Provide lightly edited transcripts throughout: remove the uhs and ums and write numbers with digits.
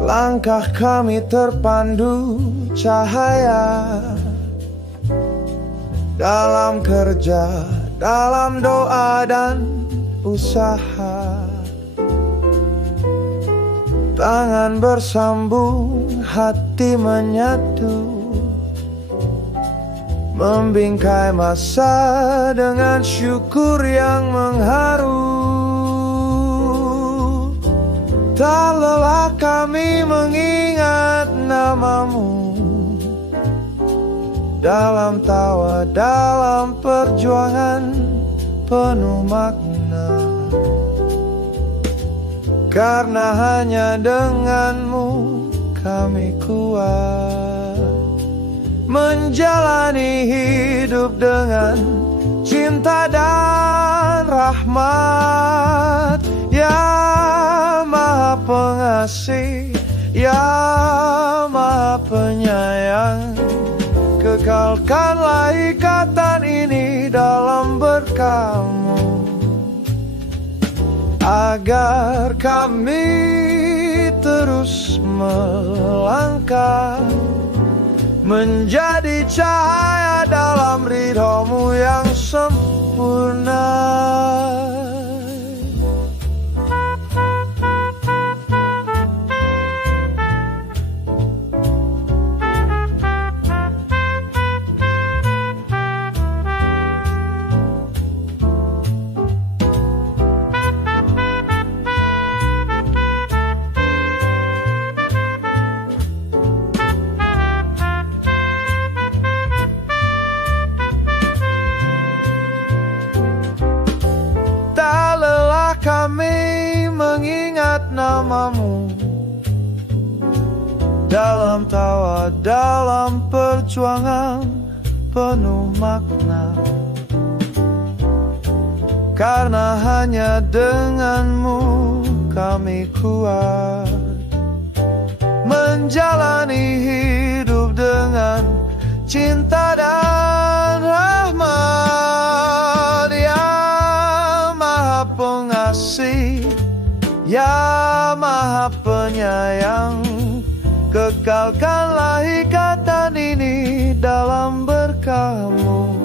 langkah kami terpandu cahaya. Dalam kerja, dalam doa dan usaha, tangan bersambung, hati menyatu, membingkai masa dengan syukur yang mengharu. Tak lelah kami mengingat namamu, dalam tawa, dalam perjuangan penuh makna. Karena hanya denganmu kami kuat menjalani hidup dengan cinta dan rahmat. Ya Maha Pengasih, Ya Maha Penyayang, kekalkanlah ikatan ini dalam berkah-Mu, agar kami terus melangkah menjadi cahaya dalam ridho-Mu yang sempurna. Kami mengingat namamu, dalam tawa, dalam perjuangan penuh makna. Karena hanya denganmu kami kuat menjalani hidup dengan cinta dan rahmat. Ya Maha Pengasih, Ya Maha Penyayang, kekalkanlah ikatan ini dalam berkah-Mu,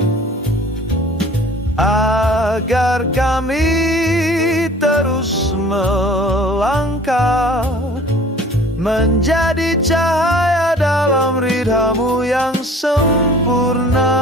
agar kami terus melangkah menjadi cahaya dalam ridha-Mu yang sempurna.